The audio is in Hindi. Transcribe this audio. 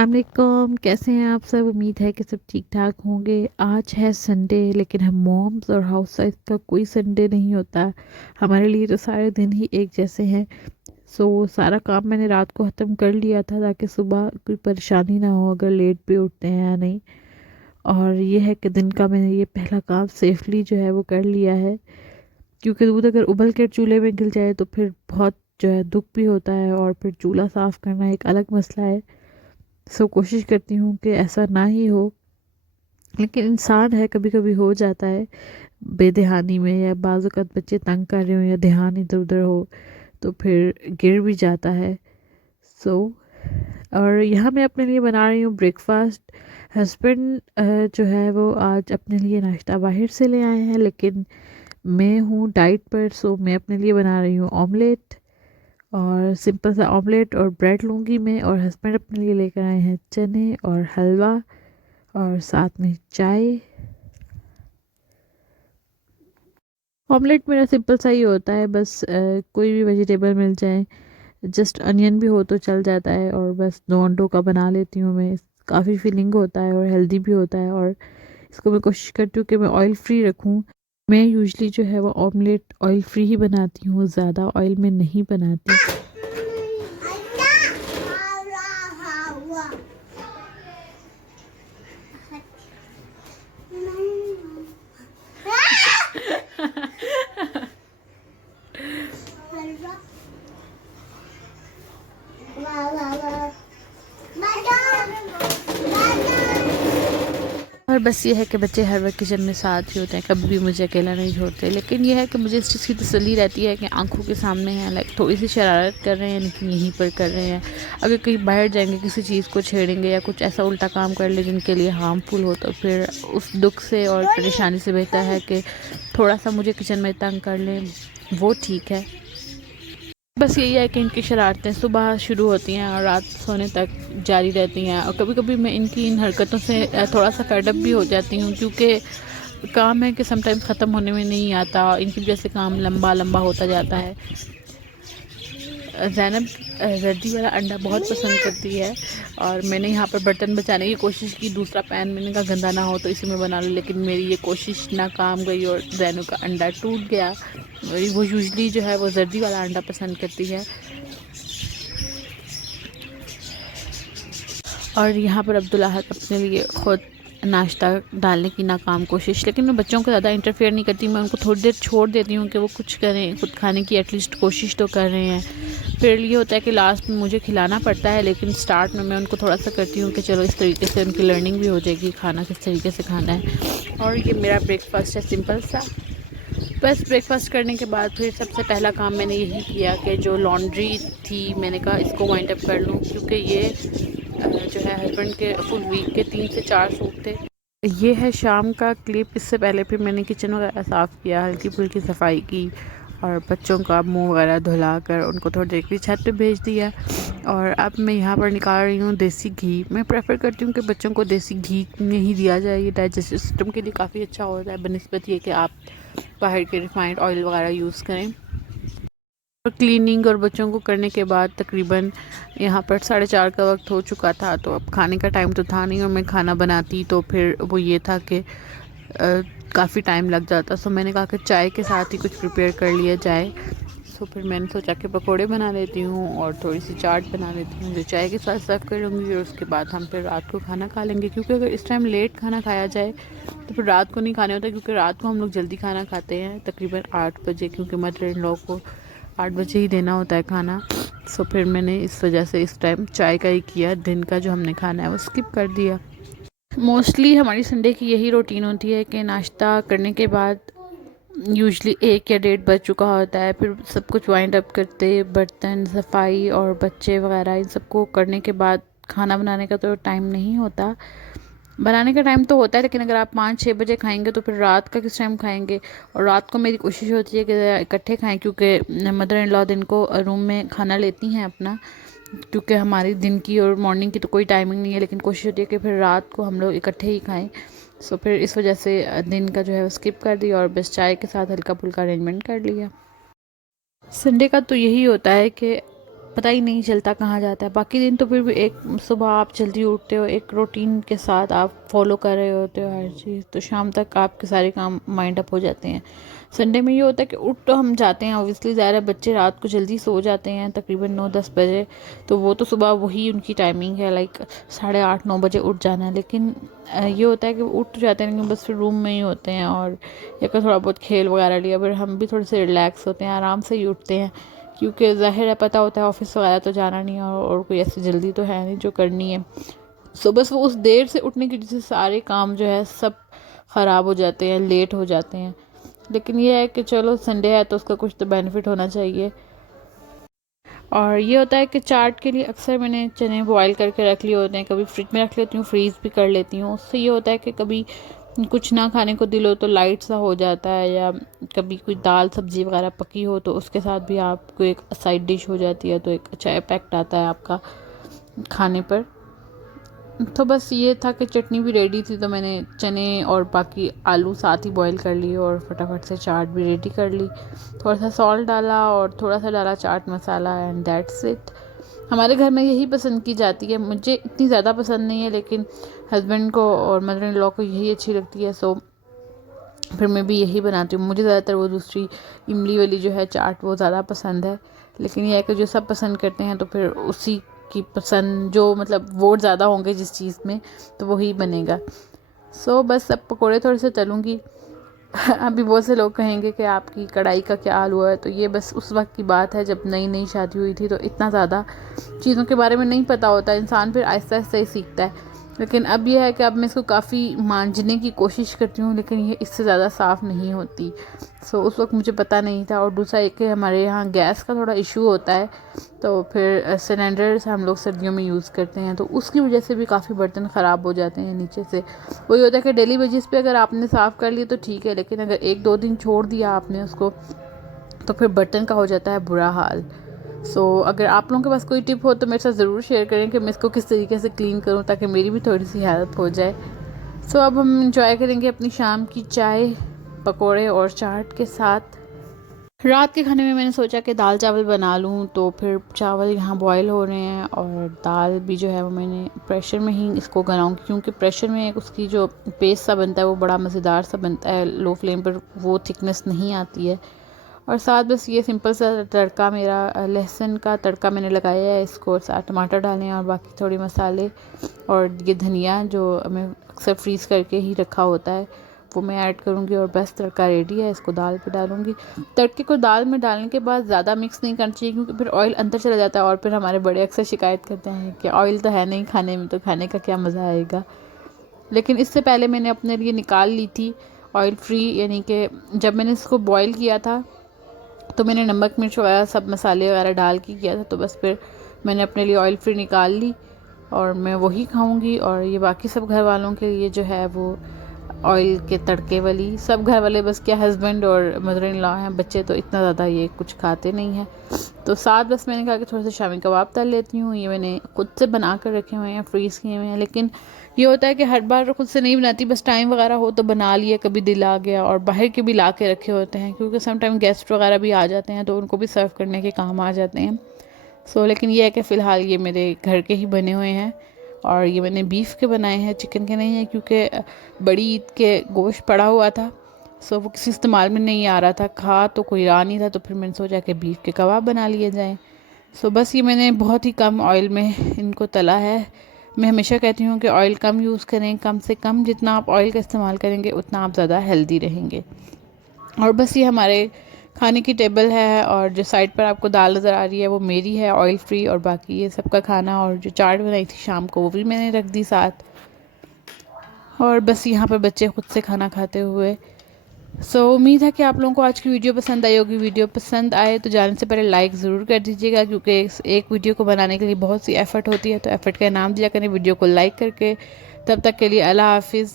अस्सलामुअलैकुम, कैसे हैं आप सब। उम्मीद है कि सब ठीक ठाक होंगे। आज है संडे, लेकिन हम मॉम्स और हाउस वाइफ का कोई संडे नहीं होता। हमारे लिए तो सारे दिन ही एक जैसे हैं। सारा काम मैंने रात को ख़त्म कर लिया था ताकि सुबह कोई परेशानी ना हो अगर लेट भी उठते हैं या नहीं। और ये है कि दिन का मैंने ये पहला काम सेफली जो है वो कर लिया है, क्योंकि दूध अगर उबल कर चूल्हे में गिर जाए तो फिर बहुत जो है दुख भी होता है, और फिर चूल्हा साफ़ करना एक अलग मसला है। कोशिश करती हूँ कि ऐसा ना ही हो, लेकिन इंसान है, कभी कभी हो जाता है बेध्यानी में, या बाज़ औक़ात बच्चे तंग कर रहे हो या ध्यान इधर उधर हो तो फिर गिर भी जाता है। सो और यहाँ मैं अपने लिए बना रही हूँ ब्रेकफास्ट। हस्बैंड जो है वो आज अपने लिए नाश्ता बाहर से ले आए हैं, लेकिन मैं हूँ डाइट पर, मैं अपने लिए बना रही हूँ ऑमलेट। और सिंपल सा ऑमलेट और ब्रेड लूँगी मैं, और हस्बैंड अपने लिए लेकर आए हैं चने और हलवा और साथ में चाय। ऑमलेट मेरा सिंपल सा ही होता है, बस कोई भी वेजिटेबल मिल जाए, जस्ट अनियन भी हो तो चल जाता है, और बस दो अंडों का बना लेती हूँ मैं। काफ़ी फिलिंग होता है और हेल्दी भी होता है, और इसको मैं कोशिश करती हूँ कि मैं ऑयल फ्री रखूँ। मैं यूजुअली जो है वो ऑमलेट ऑयल फ्री ही बनाती हूँ, ज़्यादा ऑयल में नहीं बनाती। और बस ये है कि बच्चे हर वक्त किचन में साथ ही होते हैं, कभी भी मुझे अकेला नहीं छोड़ते। लेकिन यह है कि मुझे इस चीज़ की तसल्ली रहती है कि आंखों के सामने हैं, लाइक थोड़ी सी शरारत कर रहे हैं लेकिन यहीं पर कर रहे हैं। अगर कहीं बाहर जाएंगे, किसी चीज़ को छेड़ेंगे या कुछ ऐसा उल्टा काम कर ले जिनके लिए हार्मफुल हो, तो फिर उस दुख से और परेशानी से बेहतर है कि थोड़ा सा मुझे किचन में तंग कर लें, वो ठीक है। बस यही है कि इनकी शरारतें सुबह शुरू होती हैं और रात सोने तक जारी रहती हैं, और कभी कभी मैं इनकी इन हरकतों से थोड़ा सा फेड अप भी हो जाती हूँ, क्योंकि काम है कि समटाइम्स ख़त्म होने में नहीं आता, इनकी वजह से काम लंबा लंबा होता जाता है। ज़ैनब जर्दी वाला अंडा बहुत पसंद करती है, और मैंने यहाँ पर बर्तन बचाने की कोशिश की, दूसरा पैन मैंने कहा गंदा ना हो तो इसी में बना लूँ, लेकिन मेरी ये कोशिश नाकाम गई और जैनब का अंडा टूट गया। वो यूजली जो है वो जर्दी वाला अंडा पसंद करती है। और यहाँ पर अब्दुल्ला अपने लिए ख़ुद नाश्ता डालने की नाकाम कोशिश, लेकिन मैं बच्चों को ज़्यादा इंटरफेयर नहीं करती, मैं उनको थोड़ी देर छोड़ देती हूँ कि वो कुछ करें, खुद खाने की एटलीस्ट कोशिश तो कर रहे हैं। फिर ये होता है कि लास्ट में मुझे खिलाना पड़ता है, लेकिन स्टार्ट में मैं उनको थोड़ा सा करती हूँ कि चलो इस तरीके से उनकी लर्निंग भी हो जाएगी, खाना किस तरीके से खाना है। और ये मेरा ब्रेकफास्ट है सिंपल सा। बस ब्रेकफास्ट करने के बाद फिर सबसे पहला काम मैंने यही किया कि जो लॉन्ड्री थी मैंने कहा इसको वाइंड अप कर लूँ, क्योंकि ये जो है हस्बैंड के फुल वीक के 3 से 4 सूट थे। ये है शाम का क्लिप। इससे पहले फिर मैंने किचन वगैरह साफ़ किया, हल्की फुल्की सफाई की, और बच्चों का मुंह वगैरह धुला कर उनको थोड़ी देर के लिए छत पे भेज दिया। और अब मैं यहाँ पर निकाल रही हूँ देसी घी। मैं प्रेफर करती हूँ कि बच्चों को देसी घी नहीं दिया जाए, ये डाइजेस्टिव सिस्टम के लिए काफ़ी अच्छा होता है बनिस्बत ये कि आप बाहर के रिफाइंड ऑयल वगैरह यूज़ करें। और क्लीनिंग और बच्चों को करने के बाद तकरीबन यहाँ पर 4:30 का वक्त हो चुका था, तो अब खाने का टाइम तो था नहीं, और मैं खाना बनाती तो फिर वो ये था कि काफ़ी टाइम लग जाता। मैंने कहा कि चाय के साथ ही कुछ प्रिपेयर कर लिया जाए। फिर मैंने सोचा कि पकोड़े बना लेती हूँ और थोड़ी सी चाट बना लेती हूँ जो चाय के साथ सर्व करूँगी, और उसके बाद हम फिर रात को खाना खा लेंगे, क्योंकि अगर इस टाइम लेट खाना खाया जाए तो फिर रात को नहीं खाने होता, क्योंकि रात को हम लोग जल्दी खाना खाते हैं तकरीबन 8 बजे, क्योंकि मदर इन लॉ को 8 बजे ही देना होता है खाना। फिर मैंने इस वजह से इस टाइम चाय का ही किया, दिन का जो हमने खाना है वो स्किप कर दिया। मोस्टली हमारी संडे की यही रूटीन होती है कि नाश्ता करने के बाद यूजुअली 1 या 1:30 बज चुका होता है, फिर सब कुछ वाइंड अप करते, बर्तन सफाई और बच्चे वगैरह इन सबको करने के बाद खाना बनाने का तो टाइम नहीं होता। बनाने का टाइम तो होता है, लेकिन अगर आप 5-6 बजे खाएंगे तो फिर रात का किस टाइम खाएंगे। और रात को मेरी कोशिश होती है कि इकट्ठे खाएं, क्योंकि मदर इन लॉ दिन को रूम में खाना लेती हैं अपना, क्योंकि हमारी दिन की और मॉर्निंग की तो कोई टाइमिंग नहीं है, लेकिन कोशिश होती है कि फिर रात को हम लोग इकट्ठे ही खाएं। फिर इस वजह से दिन का जो है वो स्किप कर दिया, और बस चाय के साथ हल्का फुल्का अरेंजमेंट कर लिया। संडे का तो यही होता है कि पता ही नहीं चलता कहाँ जाता है। बाकी दिन तो फिर भी एक सुबह आप जल्दी उठते हो, एक रूटीन के साथ आप फॉलो कर रहे होते हो हर चीज़, तो शाम तक आपके सारे काम माइंड अप हो जाते हैं। संडे में ये होता है कि उठ तो हम जाते हैं ऑब्वियसली, ज़्यादा बच्चे रात को जल्दी सो जाते हैं तकरीबन 9-10 बजे, तो वो तो सुबह वही उनकी टाइमिंग है, लाइक 8:30-9 बजे उठ जाना है। लेकिन ये होता है कि वो उठ जाते हैं लेकिन बस फिर रूम में ही होते हैं, और या फिर थोड़ा बहुत खेल वगैरह लिया, फिर हम भी थोड़े से रिलैक्स होते हैं, आराम से ही उठते हैं, क्योंकि ज़ाहिर है पता होता है ऑफिस वगैरह तो जाना नहीं है, और कोई ऐसी जल्दी तो है नहीं जो करनी है। सो बस वो उस देर से उठने की वजह से सारे काम जो है सब ख़राब हो जाते हैं, लेट हो जाते हैं। लेकिन ये है कि चलो संडे है तो उसका कुछ तो बेनिफिट होना चाहिए। और ये होता है कि चाट के लिए अक्सर मैंने चने बॉयल करके रख लिए होते हैं, कभी फ्रिज में रख लेती हूँ, फ्रीज़ भी कर लेती हूँ। उससे ये होता है कि कभी कुछ ना खाने को दिल हो तो लाइट सा हो जाता है, या कभी कोई दाल सब्ज़ी वगैरह पकी हो तो उसके साथ भी आपको एक साइड डिश हो जाती है, तो एक अच्छा इम्पैक्ट आता है आपका खाने पर। तो बस ये था कि चटनी भी रेडी थी, तो मैंने चने और बाकी आलू साथ ही बॉईल कर लिए और फटाफट से चाट भी रेडी कर ली। थोड़ा सा सॉल्ट डाला और थोड़ा सा डाला chaat masala, and that's it. हमारे घर में यही पसंद की जाती है, मुझे इतनी ज़्यादा पसंद नहीं है, लेकिन हस्बैंड को और मदर इन लॉ को यही अच्छी लगती है, सो फिर मैं भी यही बनाती हूँ। मुझे ज़्यादातर वो दूसरी इमली वाली जो है चाट वो ज़्यादा पसंद है, लेकिन यह है कि जो सब पसंद करते हैं तो फिर उसी की पसंद, जो मतलब वोट ज़्यादा होंगे जिस चीज़ में, तो वही बनेगा। सो बस अब पकोड़े थोड़े से तलूँगी। अभी बहुत से लोग कहेंगे कि आपकी कढ़ाई का क्या हाल हुआ है, तो ये बस उस वक्त की बात है जब नई नई शादी हुई थी, तो इतना ज़्यादा चीज़ों के बारे में नहीं पता होता, इंसान फिर आहिस्ता आहिस्ता ही सीखता है। लेकिन अब यह है कि अब मैं इसको काफ़ी मांझने की कोशिश करती हूँ, लेकिन ये इससे ज़्यादा साफ़ नहीं होती। सो उस वक्त मुझे पता नहीं था। और दूसरा एक कि हमारे यहाँ गैस का थोड़ा इशू होता है, तो फिर सिलेंडर हम लोग सर्दियों में यूज़ करते हैं, तो उसकी वजह से भी काफ़ी बर्तन ख़राब हो जाते हैं नीचे से। वही होता है कि डेली बेसिस पे अगर आपने साफ़ कर लिए तो ठीक है, लेकिन अगर 1-2 दिन छोड़ दिया आपने उसको, तो फिर बर्तन का हो जाता है बुरा हाल। सो अगर आप लोगों के पास कोई टिप हो तो मेरे साथ ज़रूर शेयर करें कि मैं इसको किस तरीके से क्लीन करूं, ताकि मेरी भी थोड़ी सी हेल्प हो जाए। सो अब हम इंजॉय करेंगे अपनी शाम की चाय, पकोड़े और चाट के साथ। रात के खाने में मैंने सोचा कि दाल चावल बना लूँ, तो फिर चावल यहाँ बॉयल हो रहे हैं, और दाल भी जो है वो मैंने प्रेशर में ही इसको बनाऊँगी, क्योंकि प्रेशर में उसकी जो पेस्ट सा बनता है वो बड़ा मज़ेदार सा बनता है, लो फ्लेम पर वो थिकनेस नहीं आती है। और साथ बस ये सिंपल सा तड़का, मेरा लहसुन का तड़का मैंने लगाया है इसको, और साथ टमाटर डाले हैं और बाकी थोड़े मसाले, और ये धनिया जो मैं अक्सर फ्रीज़ करके ही रखा होता है वो मैं ऐड करूँगी, और बस तड़का रेडी है। इसको दाल पे डालूँगी। तड़के को दाल में डालने के बाद ज़्यादा मिक्स नहीं करना चाहिए, क्योंकि फिर ऑयल अंदर चला जाता है, और फिर हमारे बड़े अक्सर शिकायत करते हैं कि ऑयल तो है नहीं खाने में, तो खाने का क्या मज़ा आएगा। लेकिन इससे पहले मैंने अपने लिए निकाल ली थी ऑयल फ्री, यानी कि जब मैंने इसको बॉयल किया था तो मैंने नमक मिर्च वगैरह सब मसाले वगैरह डाल के किया था, तो बस फिर मैंने अपने लिए ऑयल फ्री निकाल ली, और मैं वही खाऊंगी। और ये बाकी सब घर वालों के लिए जो है वो ऑयल के तड़के वाली, सब घर वाले, बस क्या हस्बैंड और मदर इन लॉ हैं, बच्चे तो इतना ज़्यादा ये कुछ खाते नहीं हैं। तो साथ बस मैंने कहा कि थोड़ा सा शामी कबाब तल लेती हूँ। ये मैंने खुद से बना कर रखे हुए हैं, फ्रीज़ किए हुए हैं, लेकिन ये होता है कि हर बार खुद से नहीं बनाती, बस टाइम वगैरह हो तो बना लिया, कभी दिल आ गया। और बाहर के भी ला के रखे होते हैं, क्योंकि सम टाइम गेस्ट वगैरह भी आ जाते हैं, तो उनको भी सर्व करने के काम आ जाते हैं। सो लेकिन ये है कि फ़िलहाल ये मेरे घर के ही बने हुए हैं, और ये मैंने बीफ के बनाए हैं, चिकन के नहीं है, क्योंकि बड़ी ईद के गोश्त पड़ा हुआ था, सो वो किसी इस्तेमाल में नहीं आ रहा था, खा तो कोई रहा नहीं था, तो फिर मैंने सोचा कि बीफ के कबाब बना लिए जाएं। सो बस ये मैंने बहुत ही कम ऑयल में इनको तला है। मैं हमेशा कहती हूँ कि ऑयल कम यूज़ करें, कम से कम जितना आप ऑयल का इस्तेमाल करेंगे उतना आप ज़्यादा हेल्दी रहेंगे। और बस ये हमारे खाने की टेबल है, और जो साइड पर आपको दाल नज़र आ रही है वो मेरी है, ऑयल फ्री, और बाकी ये सबका खाना, और जो चाट बनाई थी शाम को वो भी मैंने रख दी साथ। और बस यहाँ पर बच्चे खुद से खाना खाते हुए। सो उम्मीद है कि आप लोगों को आज की वीडियो पसंद आई होगी। वीडियो पसंद आए तो जाने से पहले लाइक ज़रूर कर दीजिएगा, क्योंकि एक वीडियो को बनाने के लिए बहुत सी एफ़र्ट होती है, तो एफ़र्ट का इनाम दिया करें वीडियो को लाइक करके। तब तक के लिए अल्लाह हाफिज़।